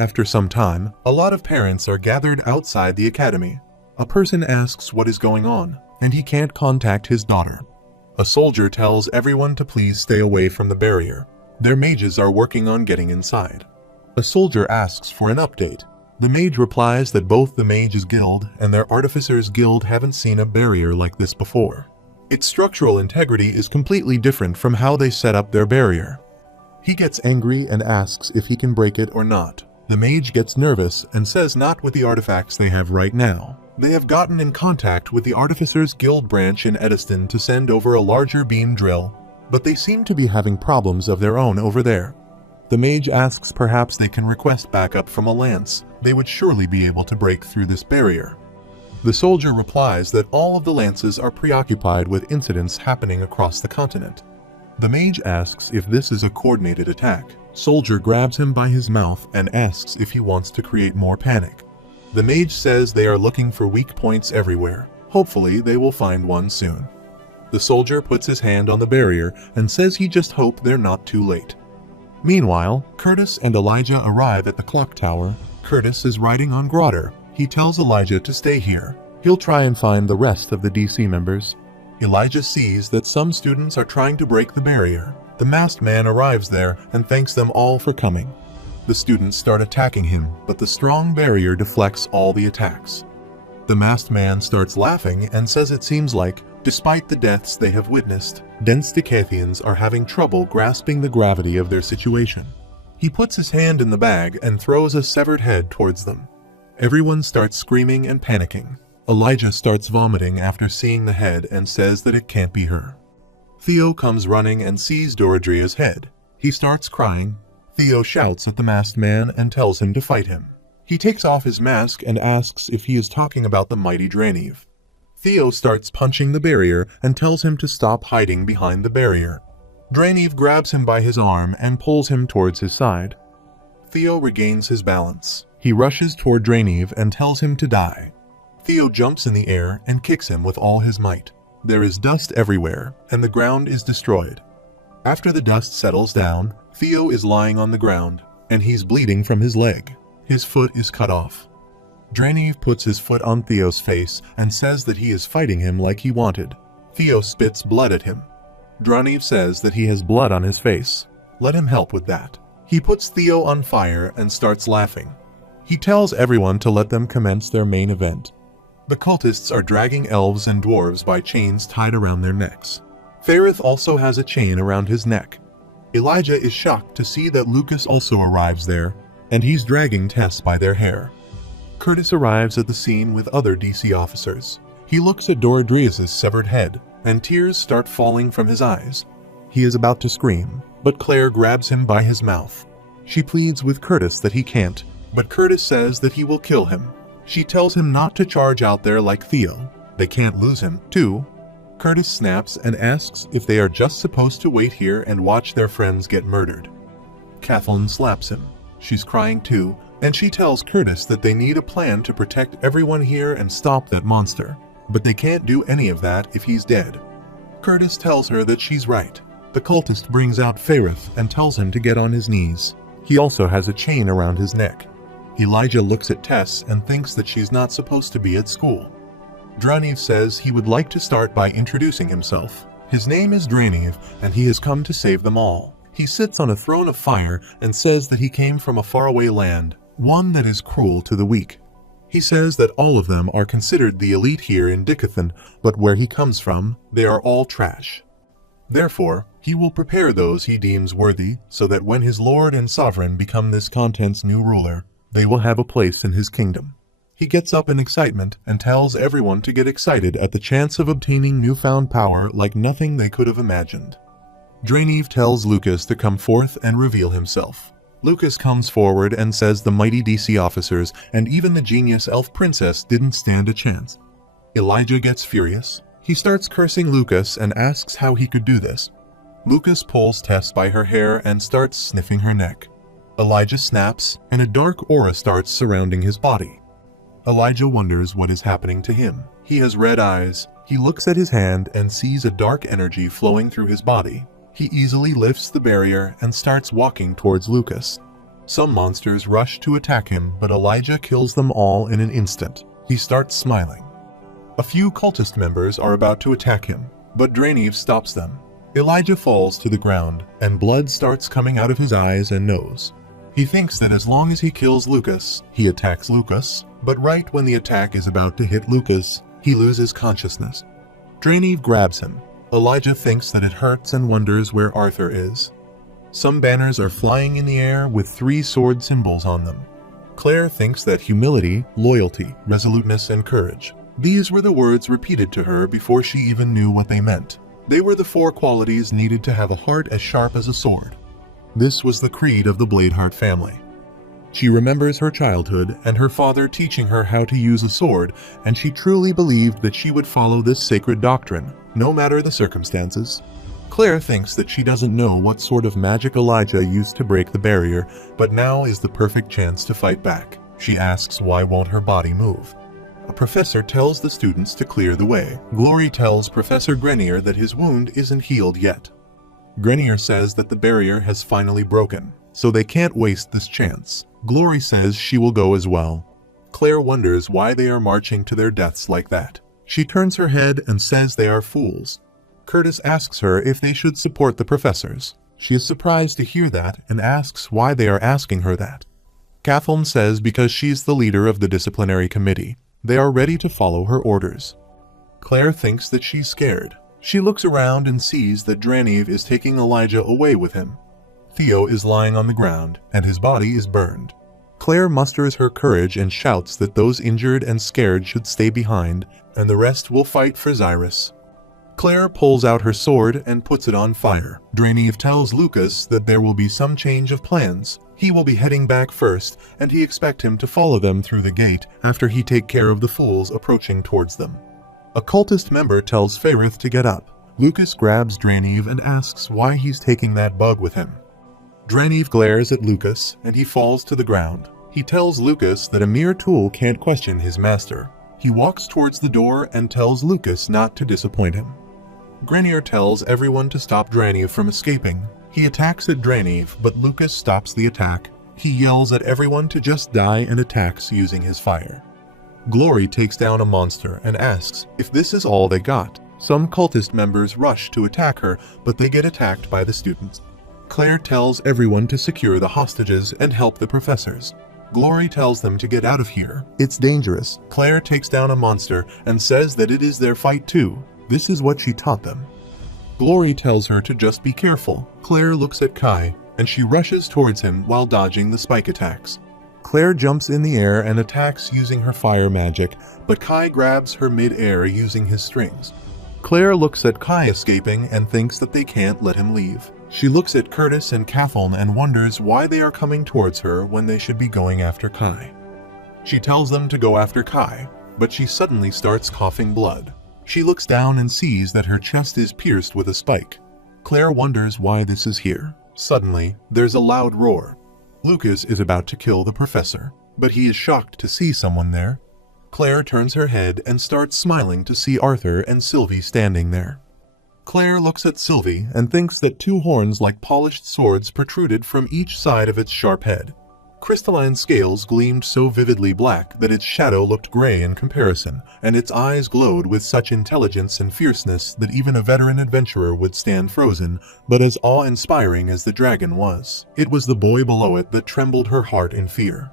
After some time, a lot of parents are gathered outside the academy. A person asks what is going on, and he can't contact his daughter. A soldier tells everyone to please stay away from the barrier. Their mages are working on getting inside. A soldier asks for an update. The mage replies that both the Mages Guild and their Artificers Guild haven't seen a barrier like this before. Its structural integrity is completely different from how they set up their barrier. He gets angry and asks if he can break it or not. The mage gets nervous and says not with the artifacts they have right now. They have gotten in contact with the Artificers Guild branch in Ediston to send over a larger beam drill, but they seem to be having problems of their own over there. The mage asks perhaps they can request backup from a lance. They would surely be able to break through this barrier. The soldier replies that all of the lances are preoccupied with incidents happening across the continent. The mage asks if this is a coordinated attack. Soldier grabs him by his mouth and asks if he wants to create more panic. The mage says they are looking for weak points everywhere. Hopefully they will find one soon. The soldier puts his hand on the barrier and says he just hopes they're not too late. Meanwhile, Curtis and Elijah arrive at the clock tower. Curtis is riding on Grotter. He tells Elijah to stay here. He'll try and find the rest of the DC members. Elijah sees that some students are trying to break the barrier. The masked man arrives there and thanks them all for coming. The students start attacking him, but the strong barrier deflects all the attacks. The masked man starts laughing and says it seems like, despite the deaths they have witnessed, dense Decathians are having trouble grasping the gravity of their situation. He puts his hand in the bag and throws a severed head towards them. Everyone starts screaming and panicking. Elijah starts vomiting after seeing the head and says that it can't be her. Theo comes running and sees Dorodria's head. He starts crying. Theo shouts at the masked man and tells him to fight him. He takes off his mask and asks if he is talking about the mighty Draniv. Theo starts punching the barrier and tells him to stop hiding behind the barrier. Draniv grabs him by his arm and pulls him towards his side. Theo regains his balance. He rushes toward Draniv and tells him to die. Theo jumps in the air and kicks him with all his might. There is dust everywhere, and the ground is destroyed. After the dust settles down, Theo is lying on the ground, and he's bleeding from his leg. His foot is cut off. Draniv puts his foot on Theo's face and says that he is fighting him like he wanted. Theo spits blood at him. Draniv says that he has blood on his face. Let him help with that. He puts Theo on fire and starts laughing. He tells everyone to let them commence their main event. The cultists are dragging elves and dwarves by chains tied around their necks. Ferrith also has a chain around his neck. Elijah is shocked to see that Lucas also arrives there, and he's dragging Tess by their hair. Curtis arrives at the scene with other DC officers. He looks at Dorodria's severed head, and tears start falling from his eyes. He is about to scream, but Claire grabs him by his mouth. She pleads with Curtis that he can't, but Curtis says that he will kill him. She tells him not to charge out there like Theo. They can't lose him, too. Curtis snaps and asks if they are just supposed to wait here and watch their friends get murdered. Kathleen slaps him. She's crying too, and she tells Curtis that they need a plan to protect everyone here and stop that monster. But they can't do any of that if he's dead. Curtis tells her that she's right. The cultist brings out Ferrith and tells him to get on his knees. He also has a chain around his neck. Elijah looks at Tess and thinks that she's not supposed to be at school. Draniv says he would like to start by introducing himself. His name is Draniv, and he has come to save them all. He sits on a throne of fire and says that he came from a faraway land, one that is cruel to the weak. He says that all of them are considered the elite here in Decathan, but where he comes from, they are all trash. Therefore, he will prepare those he deems worthy, so that when his lord and sovereign become this continent's new ruler, they will have a place in his kingdom. He gets up in excitement and tells everyone to get excited at the chance of obtaining newfound power like nothing they could have imagined. Draniv tells Lucas to come forth and reveal himself. Lucas comes forward and says the mighty DC officers and even the genius elf princess didn't stand a chance. Elijah gets furious. He starts cursing Lucas and asks how he could do this. Lucas pulls Tess by her hair and starts sniffing her neck. Elijah snaps, and a dark aura starts surrounding his body. Elijah wonders what is happening to him. He has red eyes. He looks at his hand and sees a dark energy flowing through his body. He easily lifts the barrier and starts walking towards Lucas. Some monsters rush to attack him, but Elijah kills them all in an instant. He starts smiling. A few cultist members are about to attack him, but Draniv stops them. Elijah falls to the ground, and blood starts coming out of his eyes and nose. He thinks that as long as he kills Lucas, he attacks Lucas, but right when the attack is about to hit Lucas, he loses consciousness. Draniv grabs him. Elijah thinks that it hurts and wonders where Arthur is. Some banners are flying in the air with 3 sword symbols on them. Claire thinks that humility, loyalty, resoluteness, and courage. These were the words repeated to her before she even knew what they meant. They were the 4 qualities needed to have a heart as sharp as a sword. This was the creed of the Bladeheart family. She remembers her childhood and her father teaching her how to use a sword, and she truly believed that she would follow this sacred doctrine, no matter the circumstances. Claire thinks that she doesn't know what sort of magic Elijah used to break the barrier, but now is the perfect chance to fight back. She asks why won't her body move. A professor tells the students to clear the way. Glory tells Professor Grenier that his wound isn't healed yet. Grenier says that the barrier has finally broken, so they can't waste this chance. Glory says she will go as well. Claire wonders why they are marching to their deaths like that. She turns her head and says they are fools. Curtis asks her if they should support the professors. She is surprised to hear that and asks why they are asking her that. Kathleen says because she's the leader of the disciplinary committee. They are ready to follow her orders. Claire thinks that she's scared. She looks around and sees that Draniv is taking Elijah away with him. Theo is lying on the ground, and his body is burned. Claire musters her courage and shouts that those injured and scared should stay behind, and the rest will fight for Xyrus. Claire pulls out her sword and puts it on fire. Draniv tells Lucas that there will be some change of plans. He will be heading back first, and he expects him to follow them through the gate after he take care of the fools approaching towards them. A cultist member tells Faerith to get up. Lucas grabs Draniv and asks why he's taking that bug with him. Draniv glares at Lucas, and he falls to the ground. He tells Lucas that a mere tool can't question his master. He walks towards the door and tells Lucas not to disappoint him. Grenier tells everyone to stop Draniv from escaping. He attacks at Draniv, but Lucas stops the attack. He yells at everyone to just die and attacks using his fire. Glory takes down a monster and asks if this is all they got. Some cultist members rush to attack her, but they get attacked by the students. Claire tells everyone to secure the hostages and help the professors. Glory tells them to get out of here. It's dangerous. Claire takes down a monster and says that it is their fight too. This is what she taught them. Glory tells her to just be careful. Claire looks at Kai, and she rushes towards him while dodging the spike attacks. Claire jumps in the air and attacks using her fire magic, but Kai grabs her mid-air using his strings. Claire looks at Kai escaping and thinks that they can't let him leave. She looks at Curtis and Kathleen and wonders why they are coming towards her when they should be going after Kai. She tells them to go after Kai, but she suddenly starts coughing blood. She looks down and sees that her chest is pierced with a spike. Claire wonders why this is here. Suddenly, there's a loud roar. Lucas is about to kill the professor, but he is shocked to see someone there. Claire turns her head and starts smiling to see Arthur and Sylvie standing there. Claire looks at Sylvie and thinks that 2 horns like polished swords protruded from each side of its sharp head. Crystalline scales gleamed so vividly black that its shadow looked gray in comparison, and its eyes glowed with such intelligence and fierceness that even a veteran adventurer would stand frozen, but as awe-inspiring as the dragon was. It was the boy below it that trembled her heart in fear.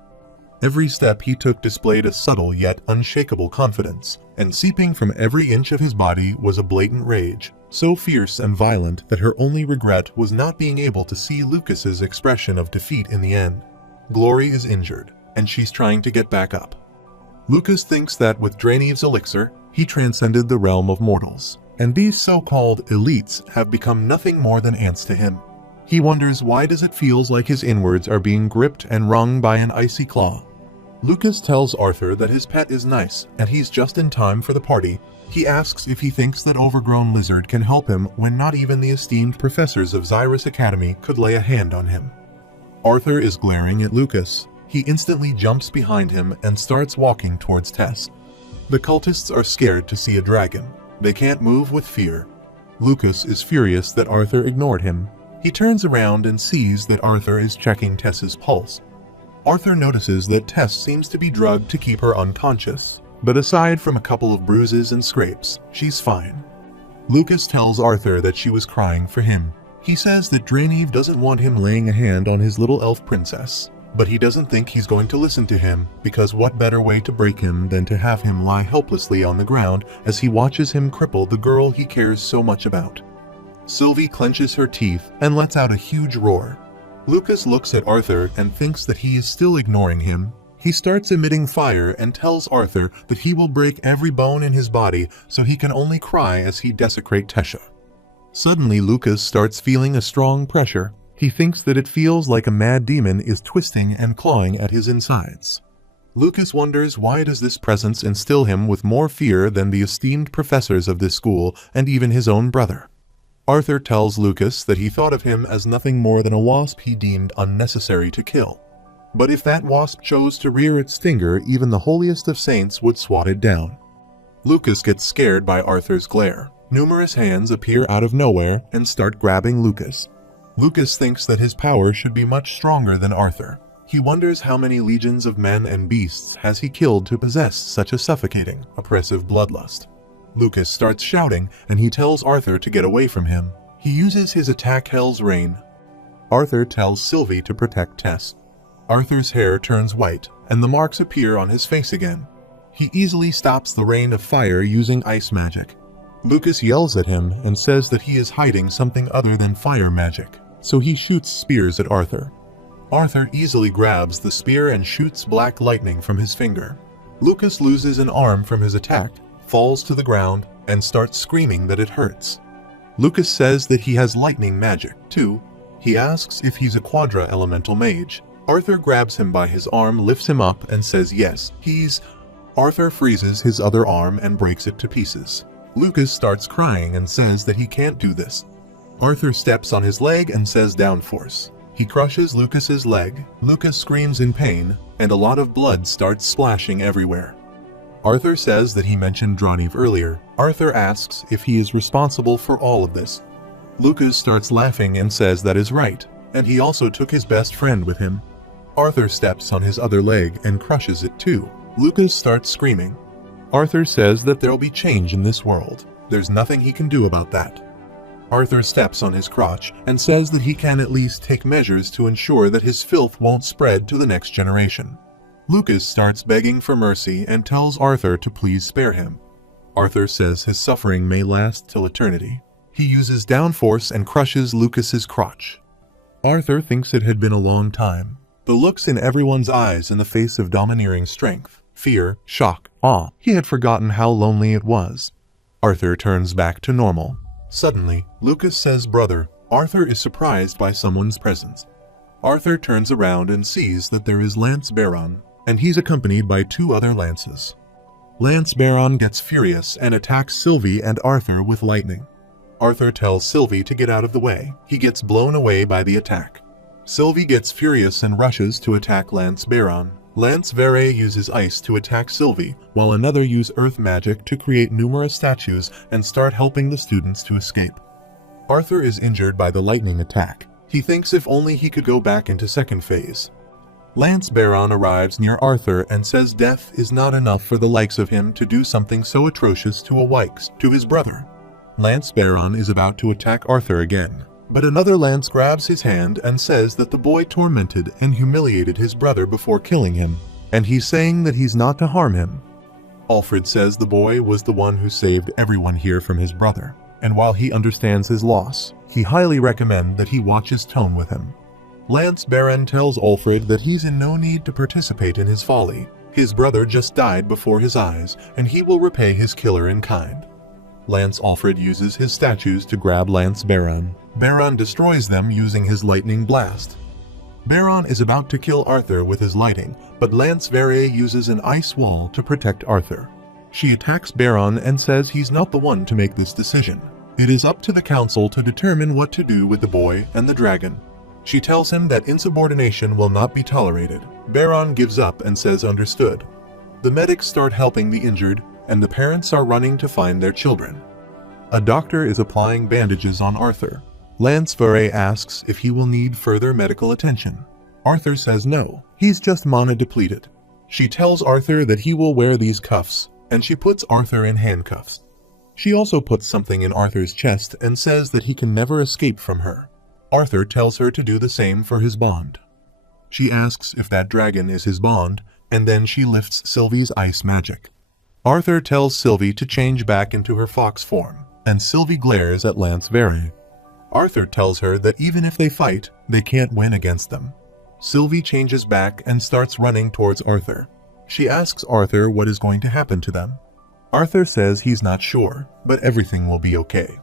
Every step he took displayed a subtle yet unshakable confidence, and seeping from every inch of his body was a blatant rage, so fierce and violent that her only regret was not being able to see Lucas's expression of defeat in the end. Glory is injured, and she's trying to get back up. Lucas thinks that with Draniv's elixir, he transcended the realm of mortals, and these so-called elites have become nothing more than ants to him. He wonders why does it feels like his inwards are being gripped and wrung by an icy claw. Lucas tells Arthur that his pet is nice, and he's just in time for the party. He asks if he thinks that Overgrown Lizard can help him when not even the esteemed professors of Xyrus Academy could lay a hand on him. Arthur is glaring at Lucas. He instantly jumps behind him and starts walking towards Tess. The cultists are scared to see a dragon. They can't move with fear. Lucas is furious that Arthur ignored him. He turns around and sees that Arthur is checking Tess's pulse. Arthur notices that Tess seems to be drugged to keep her unconscious, but aside from a couple of bruises and scrapes, she's fine. Lucas tells Arthur that she was crying for him. He says that Drainev doesn't want him laying a hand on his little elf princess, but he doesn't think he's going to listen to him, because what better way to break him than to have him lie helplessly on the ground as he watches him cripple the girl he cares so much about. Sylvie clenches her teeth and lets out a huge roar. Lucas looks at Arthur and thinks that he is still ignoring him. He starts emitting fire and tells Arthur that he will break every bone in his body so he can only cry as he desecrates Tesha. Suddenly Lucas starts feeling a strong pressure. He thinks that it feels like a mad demon is twisting and clawing at his insides. Lucas wonders why does this presence instill him with more fear than the esteemed professors of this school and even his own brother. Arthur tells Lucas that he thought of him as nothing more than a wasp he deemed unnecessary to kill. But if that wasp chose to rear its finger, even the holiest of saints would swat it down. Lucas gets scared by Arthur's glare. Numerous hands appear out of nowhere and start grabbing Lucas. Lucas thinks that his power should be much stronger than Arthur. He wonders how many legions of men and beasts has he killed to possess such a suffocating, oppressive bloodlust. Lucas starts shouting and he tells Arthur to get away from him. He uses his attack Hell's Rain. Arthur tells Sylvie to protect Tess. Arthur's hair turns white and the marks appear on his face again. He easily stops the rain of fire using ice magic. Lucas yells at him and says that he is hiding something other than fire magic, so he shoots spears at Arthur. Arthur easily grabs the spear and shoots black lightning from his finger. Lucas loses an arm from his attack, falls to the ground, and starts screaming that it hurts. Lucas says that he has lightning magic, too. He asks if he's a quadra-elemental mage. Arthur grabs him by his arm, lifts him up, and says yes, he's... Arthur freezes his other arm and breaks it to pieces. Lucas starts crying and says that he can't do this. Arthur steps on his leg and says downforce. He crushes Lucas's leg. Lucas screams in pain, and a lot of blood starts splashing everywhere. Arthur says that he mentioned Drainev earlier. Arthur asks if he is responsible for all of this. Lucas starts laughing and says that is right, and he also took his best friend with him. Arthur steps on his other leg and crushes it too. Lucas starts screaming. Arthur says that there'll be change in this world. There's nothing he can do about that. Arthur steps on his crotch and says that he can at least take measures to ensure that his filth won't spread to the next generation. Lucas starts begging for mercy and tells Arthur to please spare him. Arthur says his suffering may last till eternity. He uses downforce and crushes Lucas's crotch. Arthur thinks it had been a long time. The looks in everyone's eyes in the face of domineering strength, fear, shock, awe. He had forgotten how lonely it was. Arthur turns back to normal. Suddenly, Lucas says, "Brother." Arthur is surprised by someone's presence. Arthur turns around and sees that there is Lance Baron, and he's accompanied by 2 other lances. Lance Baron gets furious and attacks Sylvie and Arthur with lightning. Arthur tells Sylvie to get out of the way. He gets blown away by the attack. Sylvie gets furious and rushes to attack Lance Baron. Lance Vere uses ice to attack Sylvie, while another uses earth magic to create numerous statues and start helping the students to escape. Arthur is injured by the lightning attack. He thinks if only he could go back into second phase. Lance Baron arrives near Arthur and says death is not enough for the likes of him to do something so atrocious to to his brother. Lance Baron is about to attack Arthur again, but another lance grabs his hand and says that the boy tormented and humiliated his brother before killing him, and he's saying that he's not to harm him. Alfred says the boy was the one who saved everyone here from his brother, and while he understands his loss, he highly recommends that he watch his tone with him. Lance Baron tells Alfred that he's in no need to participate in his folly. His brother just died before his eyes, and he will repay his killer in kind. Lance Alfred uses his statues to grab Lance Baron. Baron destroys them using his lightning blast. Baron is about to kill Arthur with his lighting, but Lance Vere uses an ice wall to protect Arthur. She attacks Baron and says he's not the one to make this decision. It is up to the council to determine what to do with the boy and the dragon. She tells him that insubordination will not be tolerated. Baron gives up and says understood. The medics start helping the injured, and the parents are running to find their children. A doctor is applying bandages on Arthur. Lance Vere asks if he will need further medical attention. Arthur says no, he's just mana depleted. She tells Arthur that he will wear these cuffs, and she puts Arthur in handcuffs. She also puts something in Arthur's chest and says that he can never escape from her. Arthur tells her to do the same for his bond. She asks if that dragon is his bond, and then she lifts Sylvie's ice magic. Arthur tells Sylvie to change back into her fox form, and Sylvie glares at Lance Very. Arthur tells her that even if they fight, they can't win against them. Sylvie changes back and starts running towards Arthur. She asks Arthur what is going to happen to them. Arthur says he's not sure, but everything will be okay.